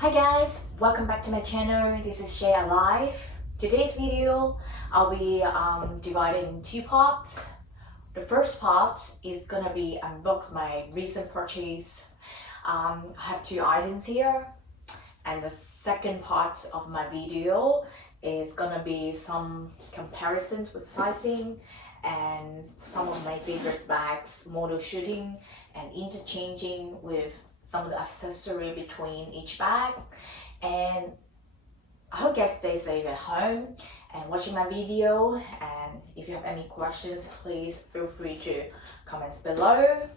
Hi guys, welcome back to my channel. This is ShareALive. Today's video, I'll be divided in two parts. The first part is gonna be unbox my recent purchase. I have two items here, and the second part of my video is gonna be some comparisons with sizing and some of my favorite bags, model shooting and interchanging with some of the accessory between each bag. And I hope you guys stay safe at home and watching my video. And if you have any questions, please feel free to comment below.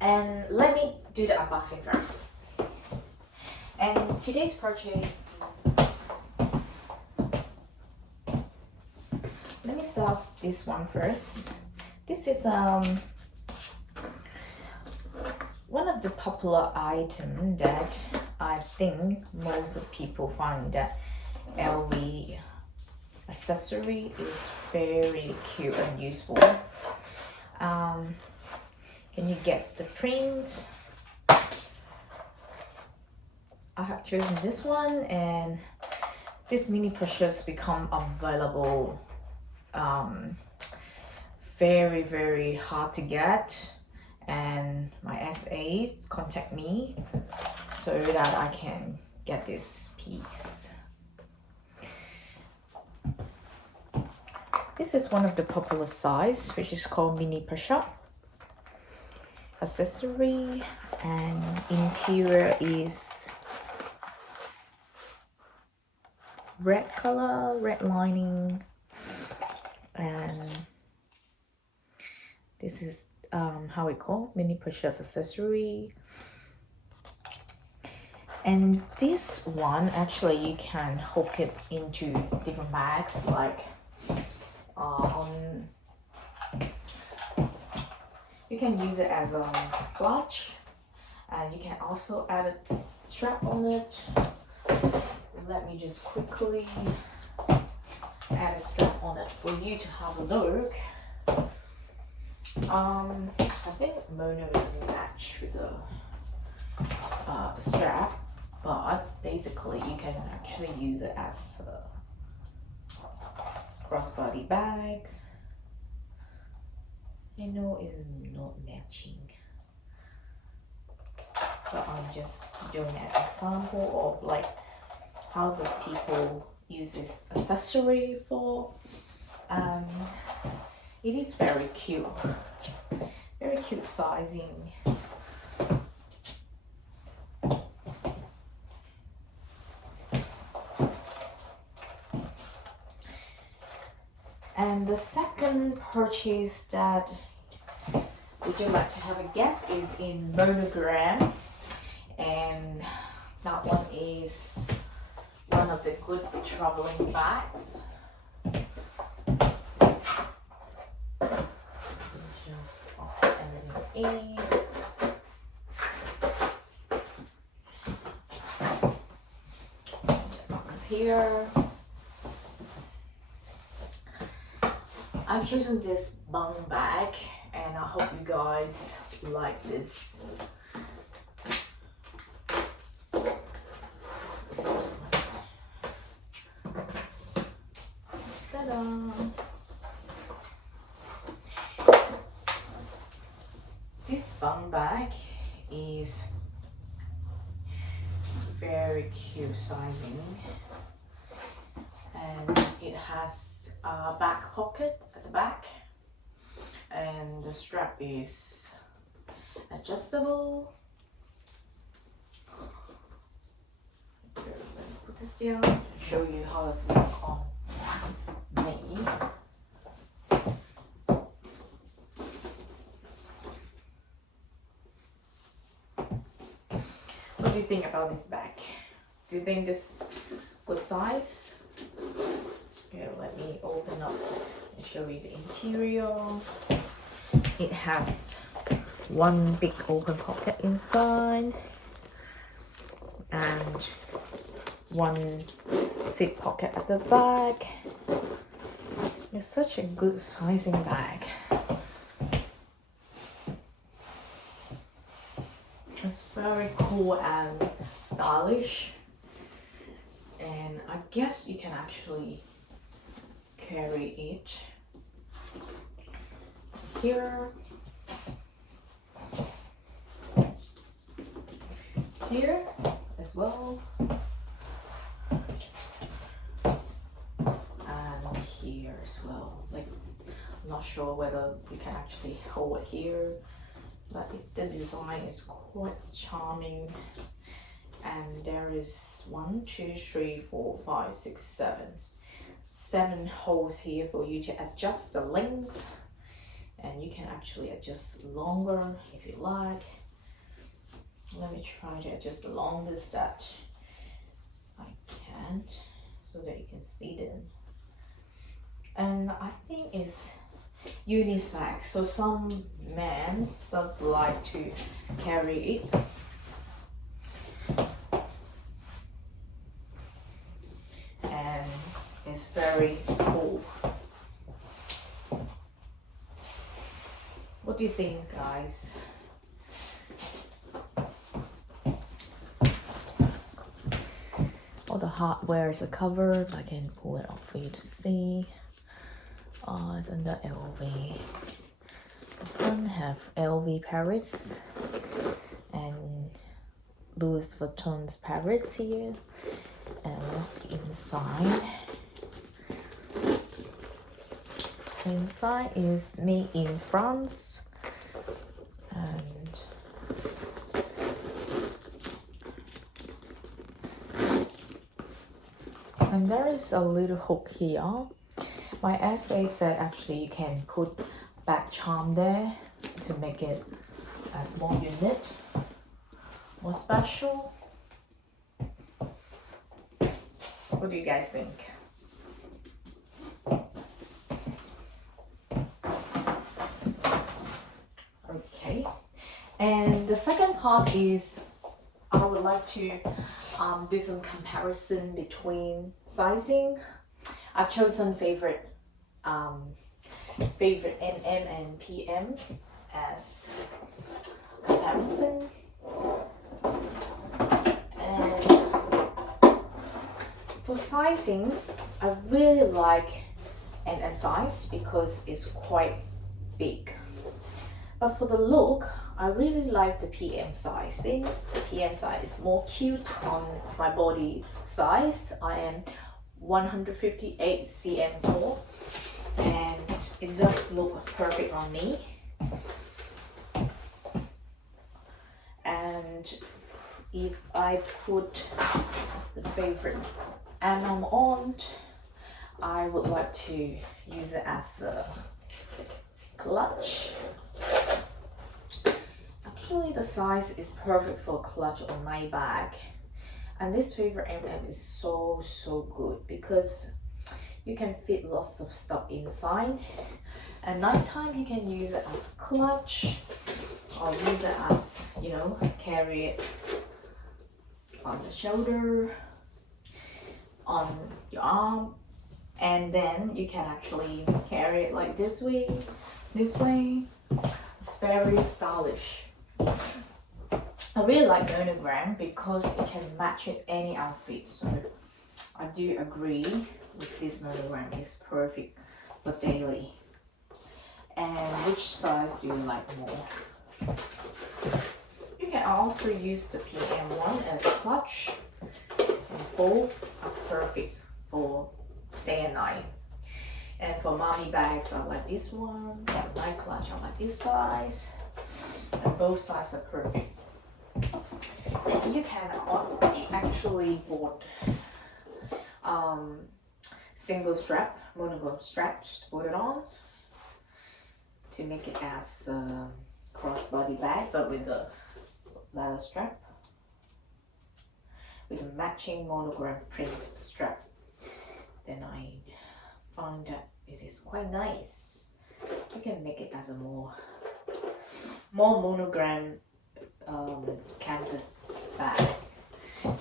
And let me do the unboxing first. And today's purchase, let me start this one first. This is one of the popular items that I think most of people find that LV accessory is very cute and useful. Can you guess the print? I have chosen this one, and this mini purchase become available very hard to get, and my SAs contact me so that I can get this piece. This is one of the popular size, which is called mini pochette accessory, and interior is red color, red lining, and this is how we call mini pochette accessory. And this one, actually you can hook it into different bags, like you can use it as a clutch, and you can also add a strap on it. Let me just quickly add a strap on it for you to have a look. I think mono doesn't match with the strap, but basically you can actually use it as crossbody bags. I know it's not matching, but I'm just doing an example of like how does people use this accessory for. It is very cute sizing. And the second purchase that would you like to have a guess is in monogram, and that one is one of the good traveling bags. Just pop everything in. Box here. I've chosen this bung bag, and I hope you guys like this. Ta-da! This bung bag is very cute sizing, and it has a back pocket at the back, and the strap is adjustable. Let me put this down to show you how it's look on me. What do you think about this bag? Do you think this good size? Here, let me open up and show you the interior. It has one big open pocket inside and one zip pocket at the back. It's such a good sizing bag. It's very cool and stylish, and I guess you can actually carry it here, here as well, and here as well. Like, I'm not sure whether you can actually hold it here, but the design is quite charming. And there is 1, 2, 3, 4, 5, 6, 7 holes here for you to adjust the length, and you can actually adjust longer if you like. Let me try to adjust the longest that I can so that you can see them. And I think it's unisex, so some men does like to carry it. And it's very cool. What do you think, guys? All the hardware is covered. I can pull it off for you to see. It's under LV. The front have LV Paris and Louis Vuitton's Paris here. And let's see inside. Inside is made in France, and there is a little hook here. My essay said actually you can put back charm there to make it as more unique, more special. What do you guys think? Okay, and the second part is I would like to do some comparison between sizing. I've chosen favorite MM and PM as comparison. For sizing, I really like MM size because it's quite big. But for the look, I really like the PM size. Since the PM size is more cute on my body size, I am 158 cm tall, and it does look perfect on me. And if I put the favorite MM on, I would like to use it as a clutch. Actually, the size is perfect for a clutch on my bag. And this favorite MM is so good because you can fit lots of stuff inside. At nighttime, you can use it as a clutch or use it as, you know, carry it on the shoulder, on your arm, and then you can actually carry it like this way. It's very stylish. I really like monogram because it can match with any outfit, so I do agree with this monogram. It's perfect for daily. And which size do you like more? You can also use the PM one as a clutch, and both are perfect for day and night. And for mommy bags, I like this one. For my clutch, I like this size. And both sizes are perfect. And you can actually bought single strap, monogram straps to put it on to make it as a crossbody bag, but with a leather strap with a matching monogram print strap. Then I found that it is quite nice. You can make it as a more monogram canvas bag.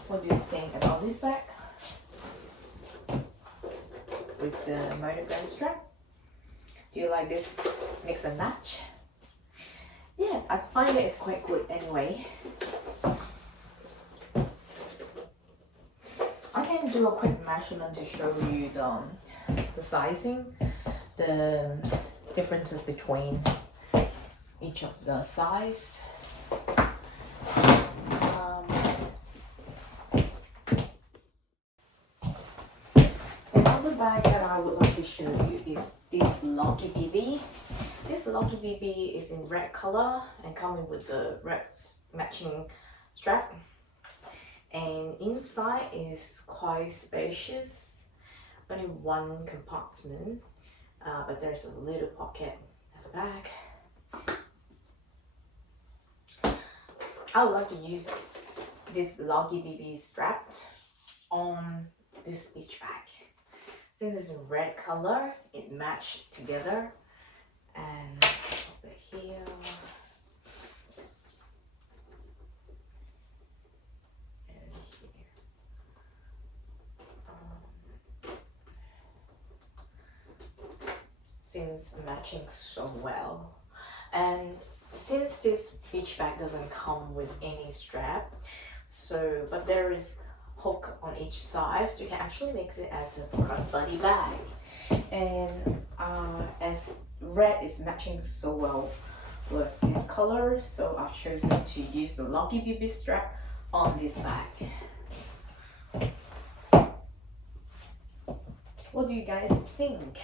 What do you think about this bag with the monogram strap? Do you like this mix and match? Yeah, I find that it's quite good anyway. do a quick measurement to show you the sizing, the differences between each of the size. Another bag that I would like to show you is this LOCKY BB. This LOCKY BB is in red color and coming with the red matching strap. And inside is quite spacious, only one compartment, but there's a little pocket at the back. I would like to use this LOCKY BB strap on this beach bag. Since it's in red color, it matched together. And over here, and here. Seems matching so well. And since this beach bag doesn't come with any strap, but there is hook on each side, so you can actually make it as a crossbody bag. And as red is matching so well with this color, so I've chosen to use the LOCKY BB strap on this bag. What do you guys think?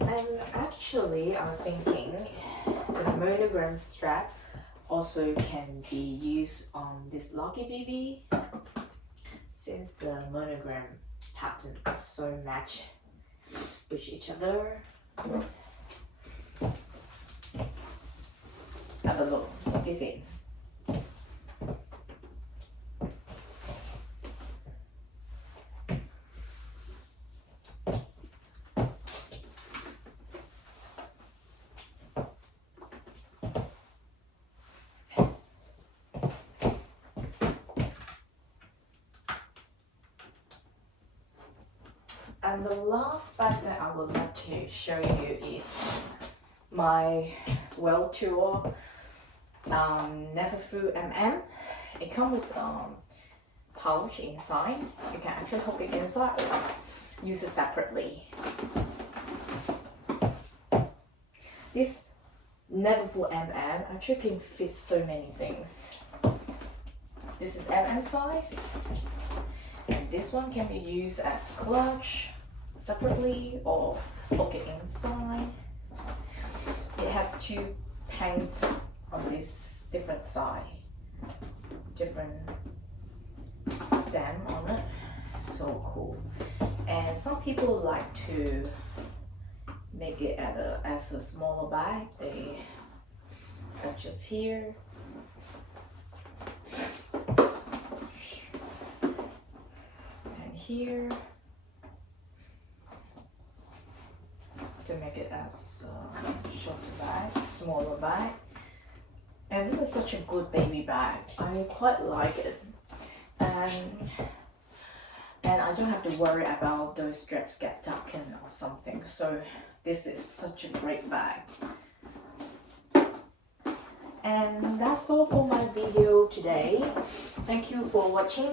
And actually, I was thinking the monogram strap also can be used on this LOCKY BB, since the monogram pattern is so match with each other. Have a look. What do you think? And the last bag that I would like to show you is my World Tour NEVERFULL MM. It comes with pouch inside. You can actually hook it inside or use it separately. This NEVERFULL MM actually can fit so many things. This is MM size. And this one can be used as clutch separately or hook it inside. It has two pants on this different side, different stem on it. So cool. And some people like to make it as a smaller bag. They adjust here. Here to make it as shorter bag, smaller bag. And this is such a good baby bag. I quite like it, and I don't have to worry about those straps get darkened or something. So this is such a great bag. And that's all for my video today. Thank you for watching,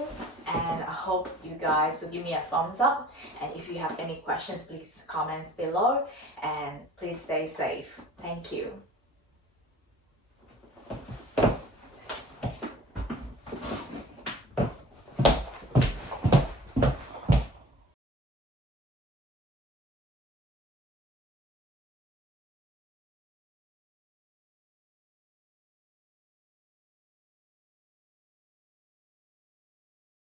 and I hope you guys will give me a thumbs up. And if you have any questions, please comment below, and please stay safe. Thank you.